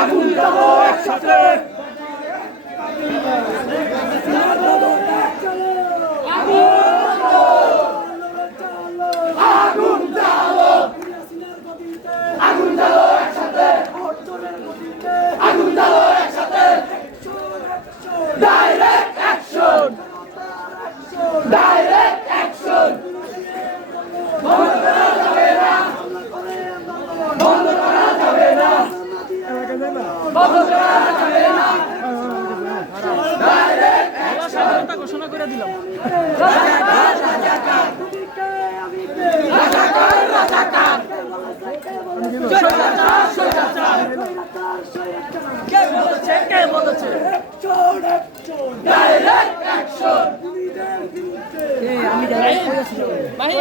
আগুন জ্বালো একসাথে, আগুন জ্বালো, আগুন জ্বালো একসাথে, আগুন জ্বালো একসাথে, ডাইরেক্ট অ্যাকশন, ডাইরেক্ট অ্যাকশন, বন্ধ করা যাবে না, বন্ধ করা যাবে না, বন্ধ করা যাবে না, ডাইরেক্ট অ্যাকশন ঘোষণা করে দিলাম। রাজাকার রাজাকার, কে বলেছে, কে বলেছে, ডাইরেক্ট অ্যাকশন, আমি